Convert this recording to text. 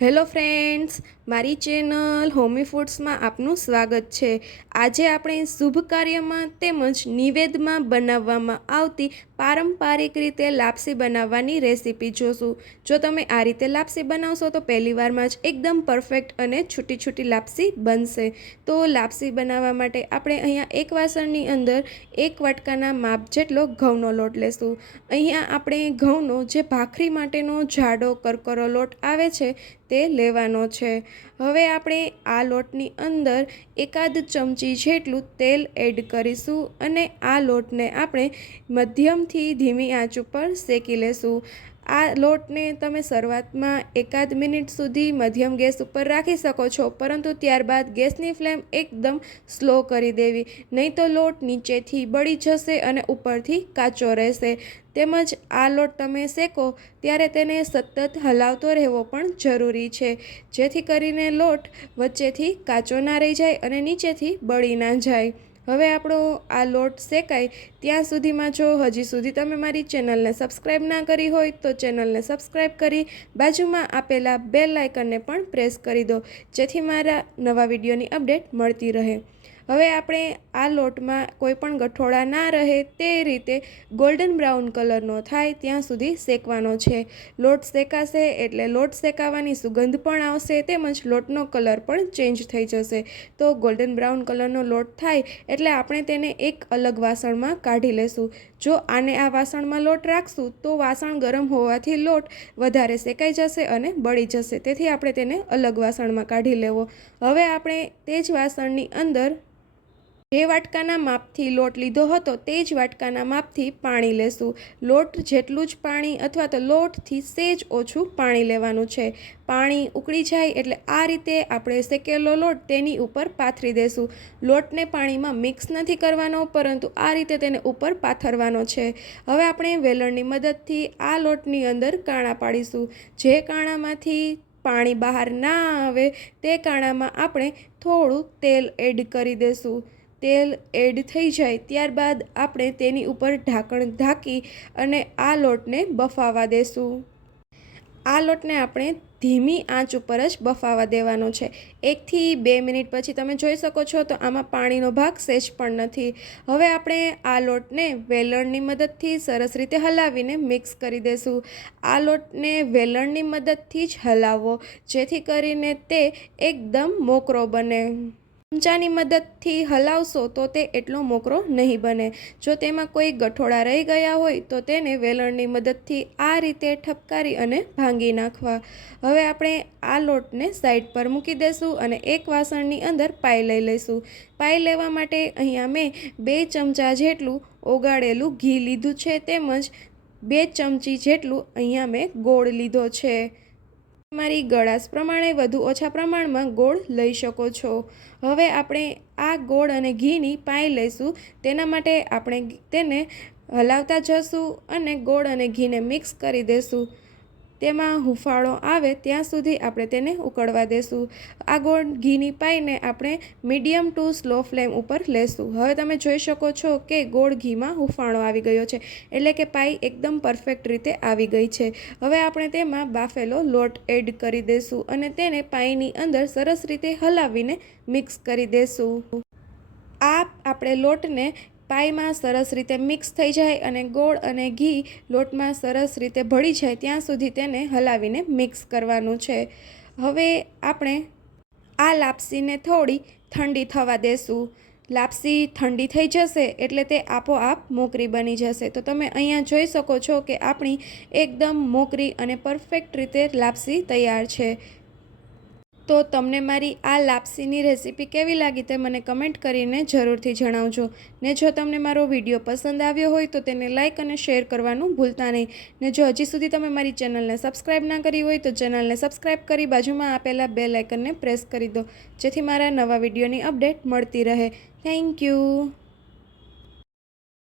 Hello friends, મારી channel હોમીફૂડ્સમાં આપનું સ્વાગત છે। આજે આપણે શુભ કાર્યમાં તેમજ નિવેદમાં બનાવવામાં આવતી પારંપરિક રીતે લાપસી બનાવવાની રેસીપી જોશું। જો તમે આ રીતે લાપસી બનાવશો તો પહેલી વારમાં જ એકદમ પરફેક્ટ અને છૂટી છૂટી લાપસી બનશે। તો લાપસી બનાવવા માટે આપણે અહીંયા એક વાસણની અંદર 1 વાટકાના માપ જેટલો ઘઉંનો લોટ લેશું। અહીંયા આપણે ઘઉંનો જે ભાખરી માટેનો જાડો કરકરો લોટ આવે છે તે લેવાનો છે। હવે આપણે આ લોટની અંદર એકાદ ચમચી જેટલું તેલ એડ કરીશું અને આ લોટને આપણે મધ્યમથી ધીમી આંચ ઉપર શેકી લેશું। આ લોટને તમે શરૂઆતમાં એકાદ મિનિટ સુધી મધ્યમ ગેસ ઉપર રાખી શકો છો, પરંતુ ત્યારબાદ ગેસની ફ્લેમ એકદમ સ્લો કરી દેવી, નહીં તો લોટ નીચેથી બળી જશે અને ઉપરથી કાચો રહેશે। તેમજ આ લોટ તમે શેકો ત્યારે તેને સતત હલાવતો રહેવો પણ જરૂરી છે, જેથી કરીને લોટ વચ્ચેથી કાચો ના રહી જાય અને નીચેથી બળી ના જાય। હવે આપણો આ લોટ શેકાય ત્યાં સુધીમાં જો હજી સુધી તમે મારી ચેનલને સબસ્ક્રાઈબ ના કરી હોય તો ચેનલને સબસ્ક્રાઈબ કરી બાજુમાં આપેલા બેલ આઇકનને પણ પ્રેસ કરી દો, જેથી મારા નવા વિડીયોની અપડેટ મળતી રહે। હવે આપણે આ લોટમાં કોઈ પણ ગઠોડા ના રહે તે રીતે ગોલ્ડન બ્રાઉન કલરનો થાય ત્યાં સુધી શેકવાનો છે। લોટ શેકાશે એટલે લોટ શેકાવાની સુગંધ પણ આવશે, તેમજ લોટનો કલર પણ ચેન્જ થઈ જશે। તો ગોલ્ડન બ્રાઉન કલરનો લોટ થાય એટલે આપણે તેને એક અલગ વાસણમાં કાઢી લેશું। જો આને આ વાસણમાં લોટ રાખશું તો વાસણ ગરમ હોવાથી લોટ વધારે શેકાઈ જશે અને બળી જશે, તેથી આપણે તેને અલગ વાસણમાં કાઢી લેવો। હવે આપણે તે જ વાસણની અંદર જે વાટકાના માપથી લોટ લીધો હતો તે જ વાટકાના માપથી પાણી લેશું। લોટ જેટલું જ પાણી અથવા તો લોટથી સેજ ઓછું પાણી લેવાનું છે। પાણી ઉકળી જાય એટલે આ રીતે આપણે શેકેલો લોટ તેની ઉપર પાથરી દેશું। લોટને પાણીમાં મિક્સ નથી કરવાનો, પરંતુ આ રીતે તેને ઉપર પાથરવાનો છે। હવે આપણે વેલણની મદદથી આ લોટની અંદર કાણા પાડીશું। જે કાણામાંથી પાણી બહાર ના આવે તે કાણામાં આપણે થોડું તેલ એડ કરી દેશું। તેલ એડ થઈ જાય ત્યારબાદ આપણે તેની ઉપર ઢાંકણ ઢાંકી અને આ લોટને બફાવા દેશું। આ લોટને આપણે ધીમી આંચ ઉપર જ બફાવા દેવાનો છે। 1 થી 2 મિનિટ પછી તમે જોઈ શકો છો તો આમાં પાણીનો ભાગ સહેજ પણ નથી। હવે આપણે આ લોટને વેલણની મદદથી સરસ રીતે હલાવીને મિક્સ કરી દેશું। આ લોટને વેલણની મદદથી જ હલાવવો, જેથી કરીને તે એકદમ મોકરો બને। ચમચાની મદદથી હલાવશો તો તે એટલો મોકરો નહીં બને। જો તેમાં કોઈ ગઠોડા રહી ગયા હોય તો તેને વેલણની મદદથી આ રીતે ઠપકારી અને ભાંગી નાખવા। હવે આપણે આ લોટને સાઈડ પર મૂકી દેશું અને એક વાસણની અંદર પાઈ લઈ લઈશું। પાઈ લેવા માટે અહીંયા મેં 2 ચમચા જેટલું ઓગાળેલું ઘી લીધું છે, તેમજ 2 ચમચી જેટલું અહીંયા મેં ગોળ લીધો છે। તમારી ગળાશ પ્રમાણે વધુ ઓછા પ્રમાણમાં ગોળ લઈ શકો છો। હવે આપણે આ ગોળ અને ઘીની પાઈ લઈશું। તેના માટે આપણે તેને હલાવતા જશું અને ગોળ અને ઘીને મિક્સ કરી દેશું। તેમાં હુંફાળો આવે ત્યાં સુધી આપણે તેને ઉકળવા દેશું। આ ગોળ ઘીની પાઈને આપણે મીડિયમ ટુ સ્લો ફ્લેમ ઉપર લેશું। હવે તમે જોઈ શકો છો કે ગોળ ઘીમાં હુંફાળો આવી ગયો છે, એટલે કે પાઈ એકદમ પરફેક્ટ રીતે આવી ગઈ છે। હવે આપણે તેમાં બાફેલો લોટ એડ કરી દેશું અને તેને પાઈની અંદર સરસ રીતે હલાવીને મિક્સ કરી દેશું। આ આપણે લોટને પાઈમાં સરસ રીતે મિક્સ થઈ જાય અને ગોળ અને ઘી લોટમાં સરસ રીતે ભળી જાય ત્યાં સુધી તેને હલાવીને મિક્સ કરવાનું છે। હવે આપણે આ લાપસીને થોડી ઠંડી થવા દેશું। લાપસી ઠંડી થઈ જશે એટલે તે આપોઆપ મોકરી બની જશે। તો તમે અહીંયા જોઈ શકો છો કે આપણી એકદમ મોકરી અને પરફેક્ટ રીતે લાપસી તૈયાર છે। તો તમને મારી આ લાપસીની રેસીપી કેવી લાગી તે મને કમેન્ટ કરીને જરૂરથી જણાવજો। ને જો તમને મારો વિડીયો પસંદ આવ્યો હોય તો તેને લાઇક અને શેર કરવાનું ભૂલતા નહીં। ને જો હજી સુધી તમે મારી ચેનલને સબસ્ક્રાઈબ ના કરી હોય તો ચેનલને સબસ્ક્રાઈબ કરી બાજુમાં આપેલા બેલ આઇકનને પ્રેસ કરી દો, જેથી મારા નવા વિડીયોની અપડેટ મળતી રહે। Thank you.